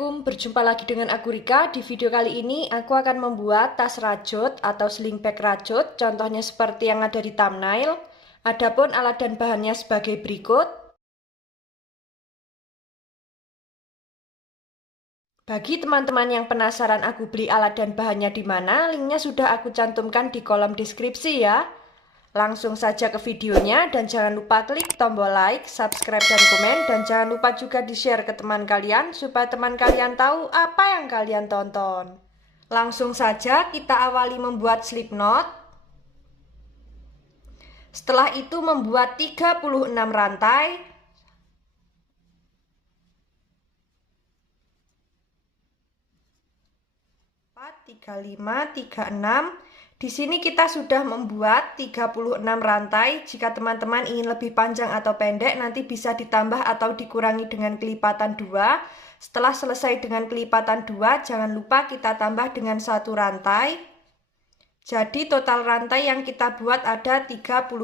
Assalamualaikum, berjumpa lagi dengan aku Rika. Di video kali ini aku akan membuat tas rajut atau sling bag rajut, contohnya seperti yang ada di thumbnail. Adapun alat dan bahannya sebagai berikut. Bagi teman-teman yang penasaran aku beli alat dan bahannya di mana, linknya sudah aku cantumkan di kolom deskripsi ya. Langsung saja ke videonya dan jangan lupa klik tombol like, subscribe, dan komen. Dan jangan lupa juga di-share ke teman kalian supaya teman kalian tahu apa yang kalian tonton. Langsung saja kita awali membuat slip knot. Setelah itu membuat 36 rantai. Tiga, 5, 36. Di sini kita sudah membuat 36 rantai. Jika teman-teman ingin lebih panjang atau pendek, nanti bisa ditambah atau dikurangi dengan kelipatan 2. Setelah selesai dengan kelipatan 2, jangan lupa kita tambah dengan 1 rantai. Jadi total rantai yang kita buat ada 37.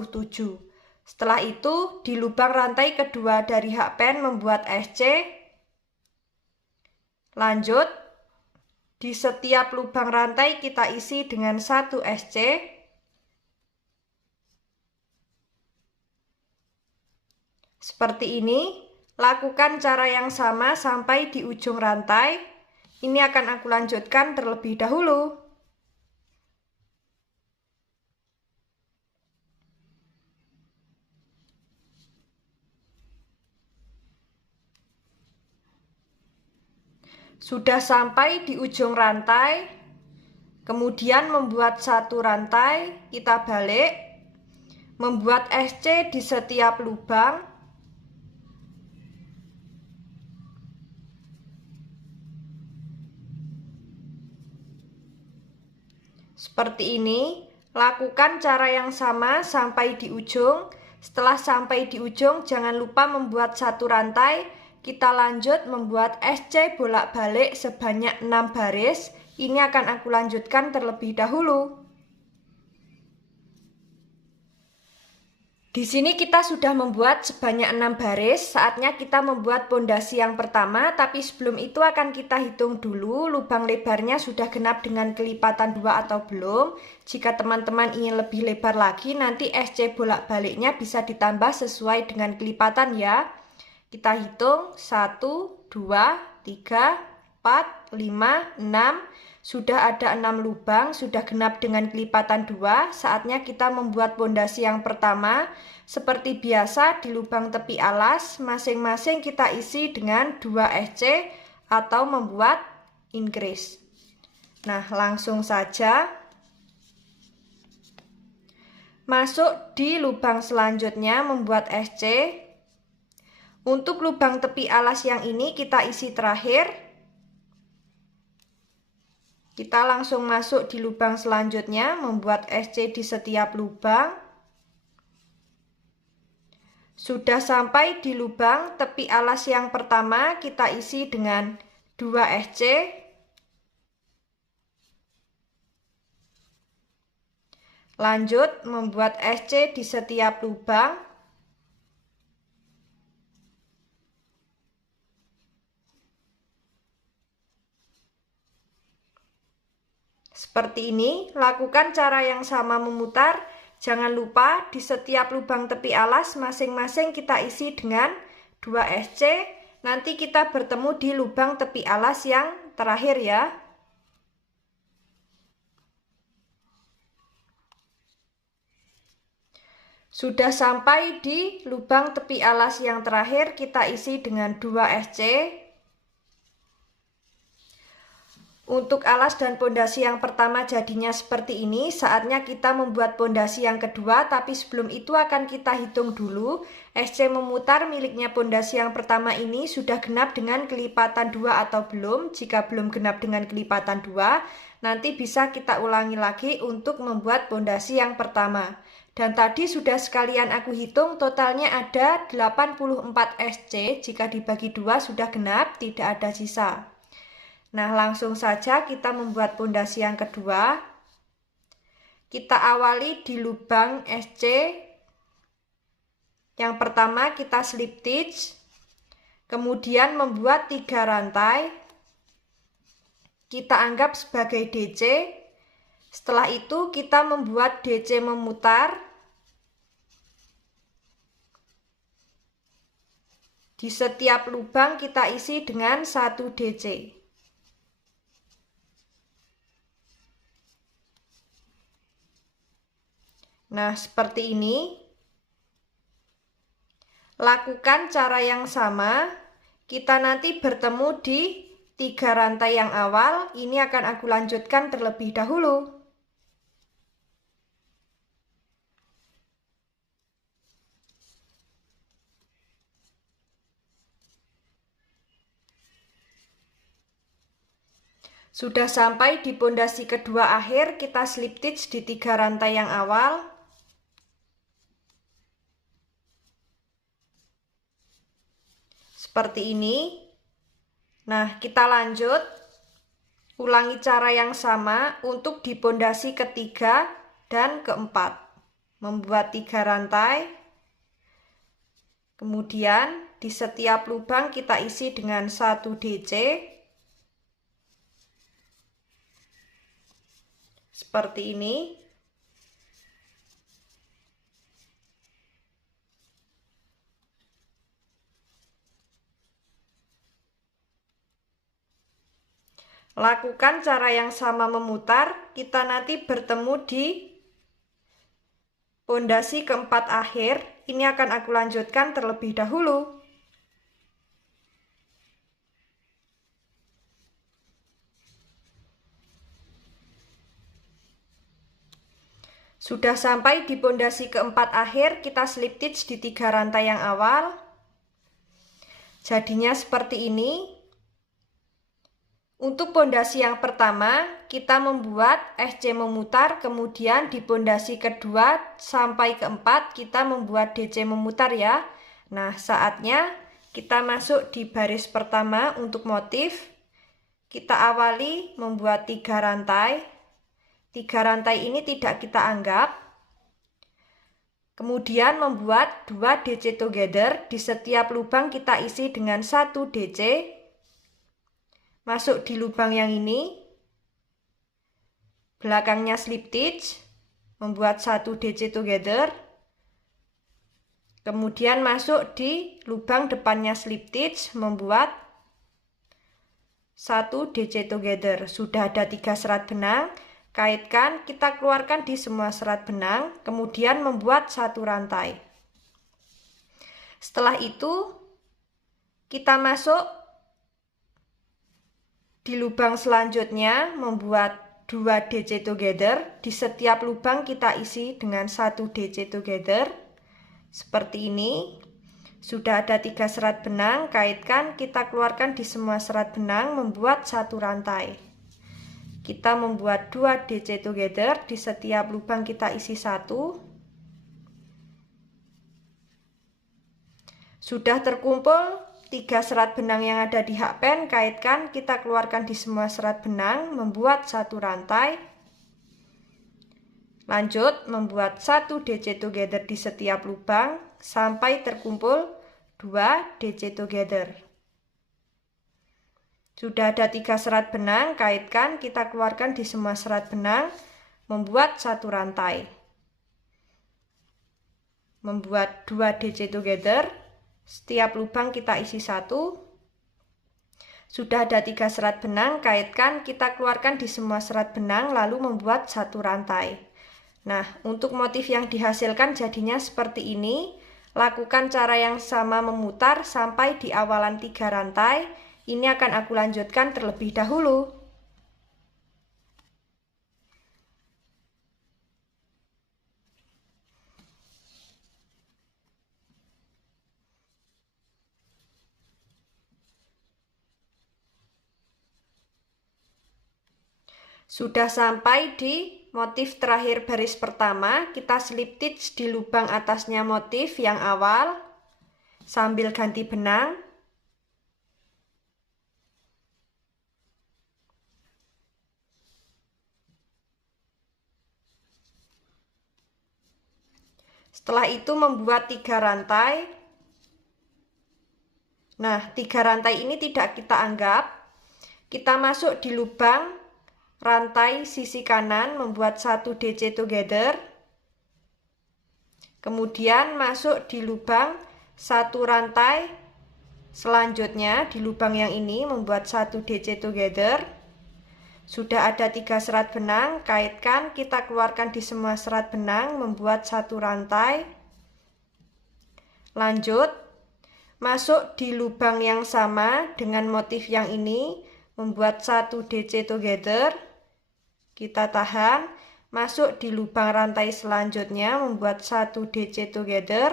Setelah itu, di lubang rantai kedua dari hakpen membuat SC. Lanjut. Di setiap lubang rantai kita isi dengan 1 SC. Seperti ini. Lakukan cara yang sama sampai di ujung rantai. Ini akan aku lanjutkan terlebih dahulu. Sudah sampai di ujung rantai, kemudian membuat 1 rantai, kita balik, membuat SC di setiap lubang. Seperti ini, lakukan cara yang sama sampai di ujung. Setelah sampai di ujung, jangan lupa membuat 1 rantai. Kita lanjut membuat SC bolak-balik sebanyak 6 baris. Ini akan aku lanjutkan terlebih dahulu. Di sini kita sudah membuat sebanyak 6 baris. Saatnya kita membuat pondasi yang pertama, tapi sebelum itu akan kita hitung dulu lubang lebarnya sudah genap dengan kelipatan 2 atau belum. Jika teman-teman ingin lebih lebar lagi, nanti SC bolak-baliknya bisa ditambah sesuai dengan kelipatan ya. Kita hitung 1, 2, 3, 4, 5, 6. Sudah ada 6 lubang, sudah genap dengan kelipatan 2. Saatnya kita membuat pondasi yang pertama. Seperti biasa di lubang tepi alas, masing-masing kita isi dengan 2 SC atau membuat increase. Nah, langsung saja masuk di lubang selanjutnya membuat SC. Untuk lubang tepi alas yang ini kita isi terakhir. Kita langsung masuk di lubang selanjutnya, membuat SC di setiap lubang. Sudah sampai di lubang tepi alas yang pertama, kita isi dengan 2 SC. Lanjut membuat SC di setiap lubang. Seperti ini, lakukan cara yang sama memutar. Jangan lupa di setiap lubang tepi alas masing-masing kita isi dengan 2 SC. Nanti kita bertemu di lubang tepi alas yang terakhir ya. Sudah sampai di lubang tepi alas yang terakhir, kita isi dengan 2 SC. Untuk alas dan pondasi yang pertama jadinya seperti ini. Saatnya kita membuat pondasi yang kedua, tapi sebelum itu akan kita hitung dulu SC memutar miliknya pondasi yang pertama ini sudah genap dengan kelipatan 2 atau belum. Jika belum genap dengan kelipatan 2, nanti bisa kita ulangi lagi untuk membuat pondasi yang pertama. Dan tadi sudah sekalian aku hitung, totalnya ada 84 SC. Jika dibagi 2 sudah genap, tidak ada sisa. Nah, langsung saja kita membuat pondasi yang kedua. Kita awali di lubang SC. Yang pertama kita slip stitch, kemudian membuat 3 rantai. kita anggap sebagai DC. Setelah itu kita membuat DC memutar. Di setiap lubang kita isi dengan 1 DC. Nah, seperti ini. Lakukan cara yang sama. Kita nanti bertemu di 3 rantai yang awal. Ini akan aku lanjutkan terlebih dahulu. Sudah sampai di pondasi kedua akhir, kita slip stitch di 3 rantai yang awal. Seperti ini. Nah, kita lanjut. Ulangi cara yang sama untuk di pondasi ketiga dan keempat. Membuat 3 rantai. Kemudian di setiap lubang kita isi dengan 1 DC. Seperti ini. Lakukan cara yang sama memutar. Kita nanti bertemu di pondasi keempat akhir. Ini akan aku lanjutkan terlebih dahulu. Sudah sampai di pondasi keempat akhir, kita slip stitch di 3 rantai yang awal. Jadinya seperti ini. Untuk pondasi yang pertama, kita membuat SC memutar, kemudian di pondasi kedua sampai keempat kita membuat DC memutar ya. Nah, saatnya kita masuk di baris pertama untuk motif. Kita awali membuat 3 rantai. 3 rantai ini tidak kita anggap. Kemudian membuat 2 DC together. Di setiap lubang kita isi dengan 1 DC. Masuk di lubang yang ini. Belakangnya slip stitch. Membuat 1 DC together. Kemudian masuk di lubang depannya slip stitch. Membuat 1 DC together. Sudah ada 3 serat benang. Kaitkan, kita keluarkan di semua serat benang, kemudian membuat 1 rantai. Setelah itu, kita masuk di lubang selanjutnya, membuat 2 DC together. Di setiap lubang kita isi dengan 1 DC together. Seperti ini. Sudah ada 3 serat benang, kaitkan, kita keluarkan di semua serat benang, membuat 1 rantai. Kita membuat 2 DC together, di setiap lubang kita isi 1. Sudah terkumpul 3 serat benang yang ada di hakpen, kaitkan, kita keluarkan di semua serat benang, membuat 1 rantai. Lanjut, membuat 1 DC together di setiap lubang, sampai terkumpul 2 DC together. Sudah ada 3 serat benang, kaitkan, kita keluarkan di semua serat benang, membuat 1 rantai. Membuat 2 DC together, setiap lubang kita isi 1. Sudah ada 3 serat benang, kaitkan, kita keluarkan di semua serat benang, lalu membuat 1 rantai. Nah, untuk motif yang dihasilkan jadinya seperti ini. Lakukan cara yang sama memutar sampai di awalan 3 rantai. Ini akan aku lanjutkan terlebih dahulu. Sudah sampai di motif terakhir baris pertama, kita slip stitch di lubang atasnya motif yang awal sambil ganti benang. Setelah itu membuat 3 rantai. Nah, 3 rantai ini tidak kita anggap. Kita masuk di lubang rantai sisi kanan membuat 1 DC together. Kemudian masuk di lubang 1 rantai selanjutnya di lubang yang ini membuat 1 DC together. Sudah ada 3 serat benang, kaitkan, kita keluarkan di semua serat benang membuat 1 rantai. Lanjut, masuk di lubang yang sama dengan motif yang ini membuat 1 DC together. Kita tahan, masuk di lubang rantai selanjutnya membuat 1 DC together.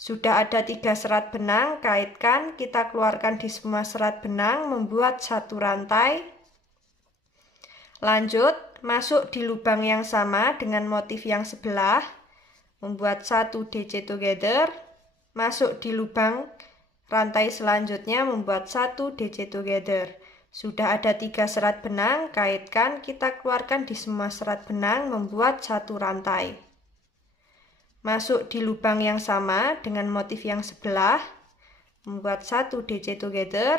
Sudah ada 3 serat benang, kaitkan, kita keluarkan di semua serat benang membuat 1 rantai. Lanjut, masuk di lubang yang sama dengan motif yang sebelah membuat 1 DC together. Masuk di lubang rantai selanjutnya membuat 1 DC together. Sudah ada 3 serat benang, kaitkan, kita keluarkan di semua serat benang membuat 1 rantai. Masuk di lubang yang sama dengan motif yang sebelah membuat 1 DC together.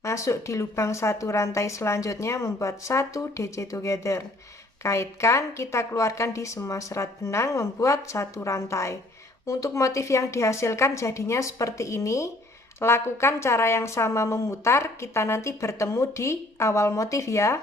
Masuk di lubang 1 rantai selanjutnya membuat 1 DC together. Kaitkan, kita keluarkan di semua serat benang membuat 1 rantai. Untuk motif yang dihasilkan jadinya seperti ini. Lakukan cara yang sama memutar, kita nanti bertemu di awal motif ya.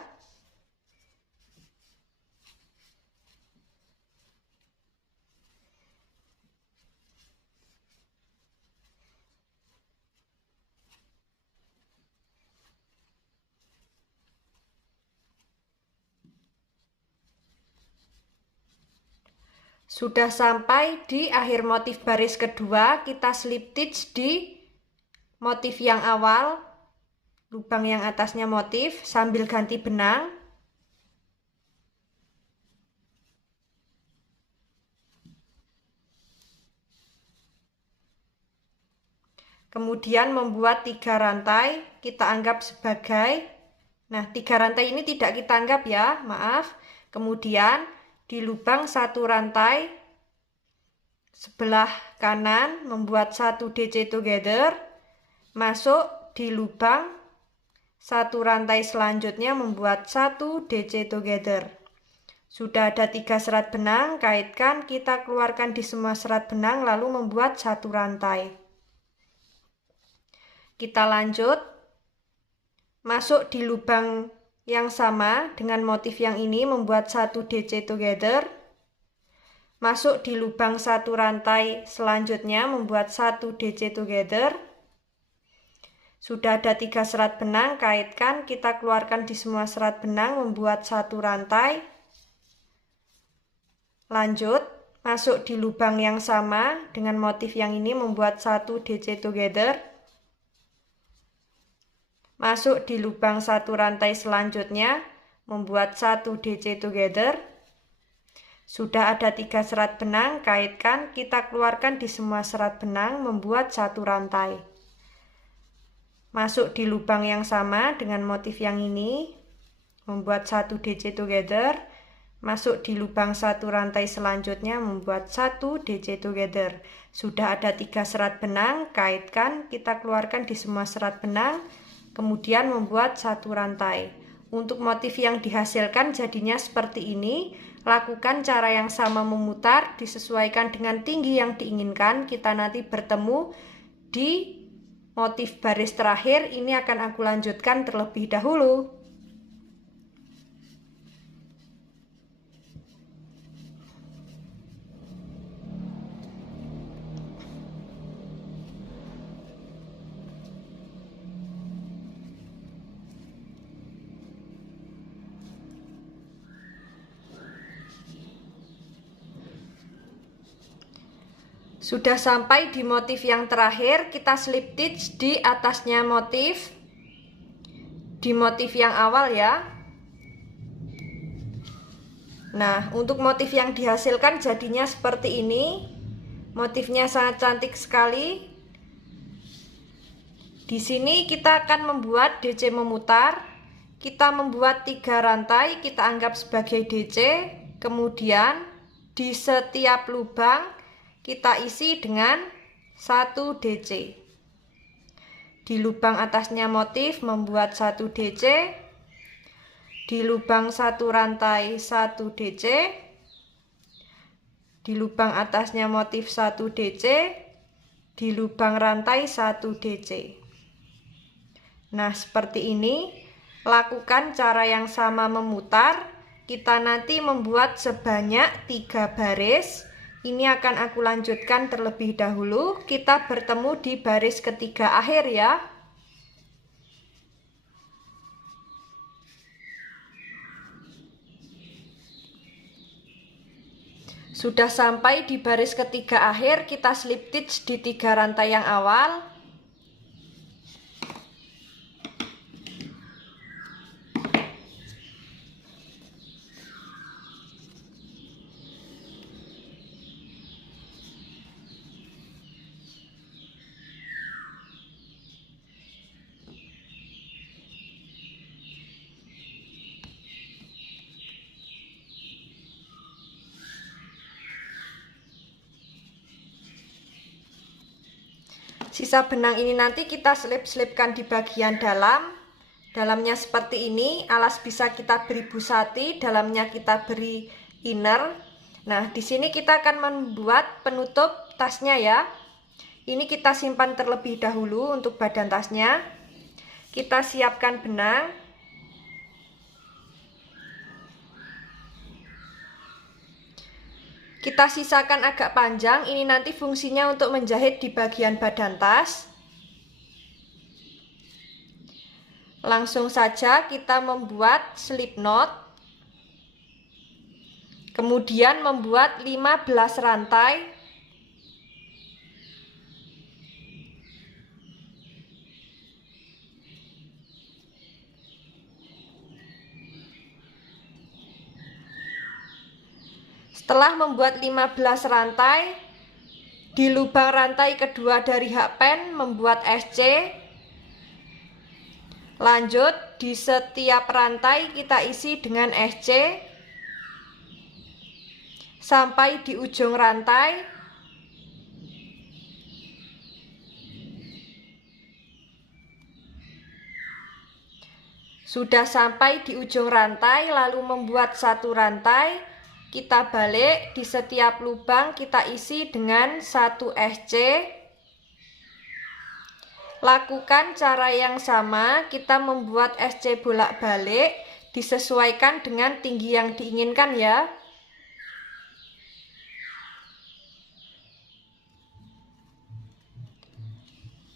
Sudah sampai di akhir motif baris kedua, kita slip stitch di motif yang awal, lubang yang atasnya motif, sambil ganti benang. Kemudian membuat 3 rantai, kita anggap sebagai, nah 3 rantai ini tidak kita anggap ya, maaf. Kemudian di lubang 1 rantai sebelah kanan membuat 1 DC together. Masuk di lubang 1 rantai selanjutnya membuat 1 DC together. Sudah ada 3 serat benang, kaitkan, kita keluarkan di semua serat benang lalu membuat 1 rantai. Kita lanjut, masuk di lubang yang sama dengan motif yang ini membuat 1 DC together. Masuk di lubang 1 rantai selanjutnya membuat 1 DC together. Sudah ada 3 serat benang, kaitkan, kita keluarkan di semua serat benang membuat 1 rantai. Lanjut, masuk di lubang yang sama dengan motif yang ini membuat 1 DC together. Masuk di lubang 1 rantai selanjutnya membuat 1 DC together. Sudah ada 3 serat benang, kaitkan, kita keluarkan di semua serat benang membuat 1 rantai. Masuk di lubang yang sama dengan motif yang ini membuat 1 DC together. Masuk di lubang 1 rantai selanjutnya membuat 1 DC together. Sudah ada 3 serat benang, kaitkan, kita keluarkan di semua serat benang, kemudian membuat 1 rantai. Untuk motif yang dihasilkan jadinya seperti ini. Lakukan cara yang sama memutar, disesuaikan dengan tinggi yang diinginkan. Kita nanti bertemu di motif baris terakhir. Ini akan aku lanjutkan terlebih dahulu. Sudah sampai di motif yang terakhir, kita slip stitch di atasnya motif, di motif yang awal ya. Nah, untuk motif yang dihasilkan jadinya seperti ini. Motifnya sangat cantik sekali. Di sini kita akan membuat DC memutar. Kita membuat 3 rantai, kita anggap sebagai DC. Kemudian di setiap lubang kita isi dengan 1 DC. Di lubang atasnya motif membuat 1 DC, di lubang satu rantai 1 DC, di lubang atasnya motif 1 DC, di lubang rantai 1 DC. Nah, seperti ini. Lakukan cara yang sama memutar. Kita nanti membuat sebanyak 3 baris. Ini akan aku lanjutkan terlebih dahulu. Kita bertemu di baris ketiga akhir ya. Sudah sampai di baris ketiga akhir, kita slip stitch di 3 rantai yang awal. Sisa benang ini nanti kita selip-selipkan di bagian dalam. Dalamnya seperti ini, alas bisa kita beri busati, dalamnya kita beri inner. Nah, di sini kita akan membuat penutup tasnya ya. Ini kita simpan terlebih dahulu untuk badan tasnya. Kita siapkan benang. Kita sisakan agak panjang, ini nanti fungsinya untuk menjahit di bagian badan tas. Langsung saja kita membuat slip knot. Kemudian membuat 15 rantai. Setelah membuat 15 rantai, di lubang rantai kedua dari hakpen membuat SC. Lanjut, di setiap rantai kita isi dengan SC sampai di ujung rantai. Sudah sampai di ujung rantai, lalu membuat 1 rantai. Kita balik, di setiap lubang kita isi dengan 1 SC. Lakukan cara yang sama, kita membuat SC bolak-balik, disesuaikan dengan tinggi yang diinginkan ya.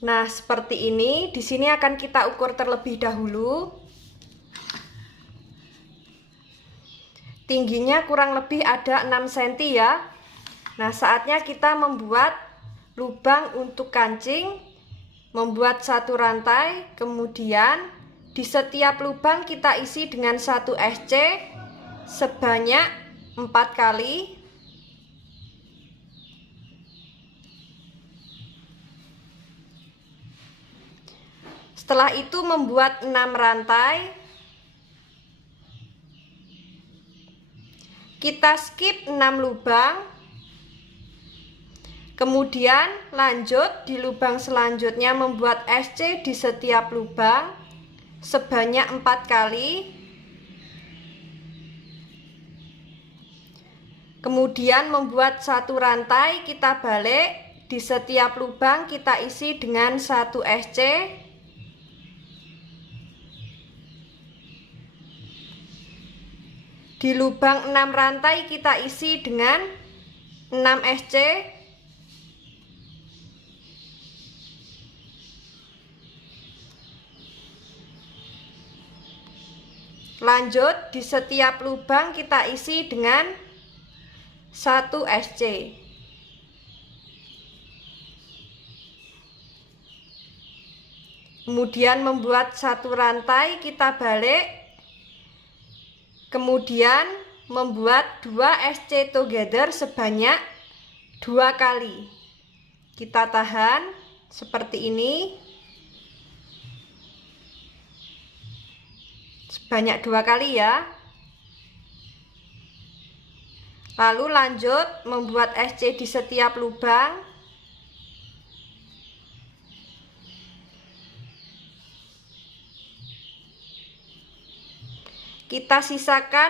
Nah, seperti ini. Di sini akan kita ukur terlebih dahulu. Tingginya kurang lebih ada 6 cm ya. Nah, saatnya kita membuat lubang untuk kancing. Membuat 1 rantai, kemudian di setiap lubang kita isi dengan 1 SC sebanyak 4 kali. Setelah itu membuat 6 rantai. Kita skip 6 lubang. Kemudian lanjut di lubang selanjutnya membuat SC di setiap lubang sebanyak 4 kali. Kemudian membuat 1 rantai, kita balik, di setiap lubang kita isi dengan 1 SC. Di lubang 6 rantai kita isi dengan 6 SC. Lanjut, di setiap lubang kita isi dengan 1 SC. Kemudian membuat 1 rantai, kita balik. Kemudian membuat 2 SC together sebanyak 2 kali. Kita tahan seperti ini. Sebanyak 2 kali ya. Lalu lanjut membuat SC di setiap lubang. kita sisakan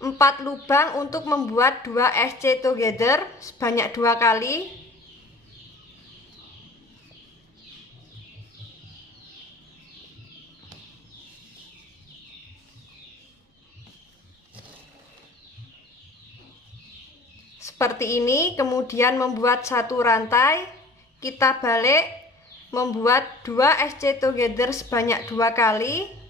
4 lubang untuk membuat 2 SC together sebanyak 2 kali. Seperti ini, kemudian membuat 1 rantai, kita balik, membuat 2 SC together sebanyak 2 kali.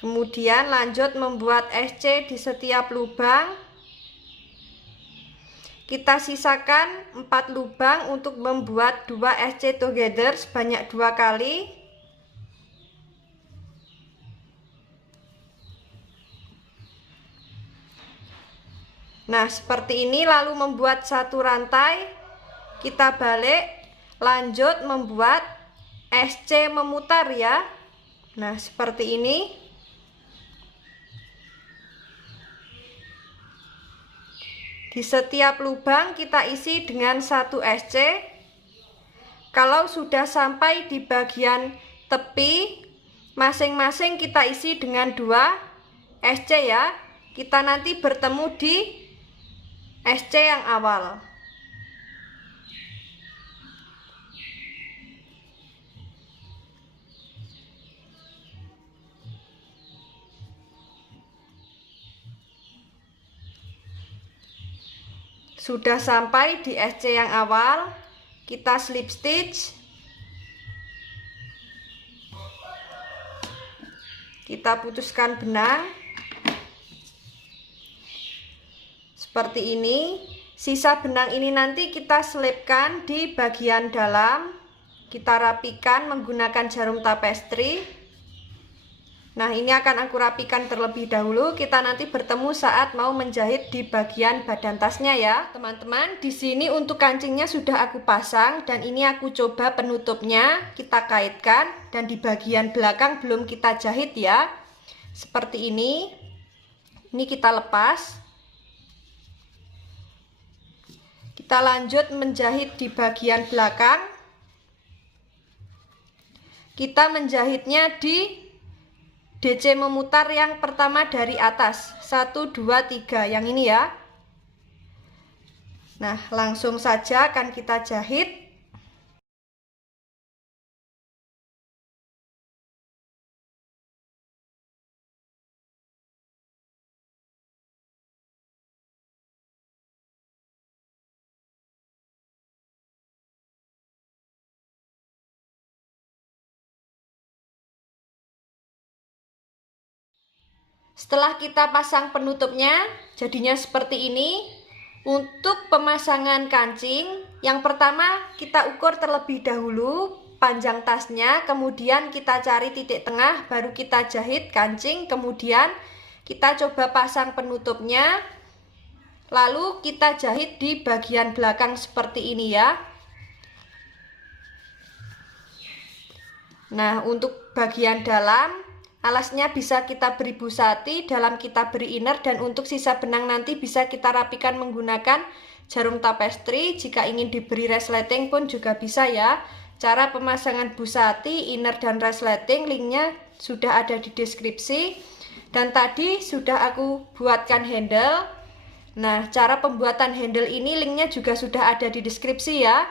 Kemudian lanjut membuat SC di setiap lubang. Kita sisakan 4 lubang untuk membuat 2 SC together sebanyak 2 kali. Nah, seperti ini, lalu membuat 1 rantai, kita balik, lanjut membuat SC memutar ya. Nah, seperti ini. Di setiap lubang kita isi dengan 1 SC. Kalau sudah sampai di bagian tepi, masing-masing kita isi dengan 2 SC ya. Kita nanti bertemu di SC yang awal. Sudah sampai di SC yang awal, kita slip stitch. Kita putuskan benang. Seperti ini. Sisa benang ini nanti kita selipkan di bagian dalam. Kita rapikan menggunakan jarum tapestri. Nah, ini akan aku rapikan terlebih dahulu. Kita nanti bertemu saat mau menjahit di bagian badan tasnya ya, teman-teman. Di sini untuk kancingnya sudah aku pasang dan ini aku coba penutupnya. Kita kaitkan dan di bagian belakang belum kita jahit ya. Seperti ini. Ini kita lepas. Kita lanjut menjahit di bagian belakang. Kita menjahitnya di DC memutar yang pertama dari atas. 1, 2, 3. Yang ini ya. Nah, langsung saja akan kita jahit. Setelah kita pasang penutupnya, jadinya seperti ini. Untuk pemasangan kancing, yang pertama kita ukur terlebih dahulu panjang tasnya, kemudian kita cari titik tengah, baru kita jahit kancing, kemudian kita coba pasang penutupnya, lalu kita jahit di bagian belakang seperti ini ya. Nah, untuk bagian dalam, alasnya bisa kita beri busati, dalam kita beri inner, dan untuk sisa benang nanti bisa kita rapikan menggunakan jarum tapestri. Jika ingin diberi resleting pun juga bisa ya. Cara pemasangan busati, inner, dan resleting linknya sudah ada di deskripsi. Dan tadi sudah aku buatkan handle. Nah, cara pembuatan handle ini linknya juga sudah ada di deskripsi ya.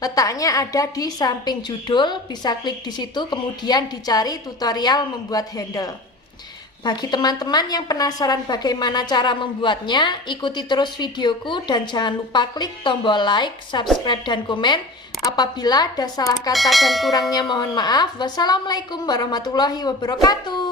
Letaknya ada di samping judul, bisa klik di situ kemudian dicari tutorial membuat handle. Bagi teman-teman yang penasaran bagaimana cara membuatnya, ikuti terus videoku dan jangan lupa klik tombol like, subscribe, dan komen. Apabila ada salah kata dan kurangnya mohon maaf. Wassalamualaikum warahmatullahi wabarakatuh.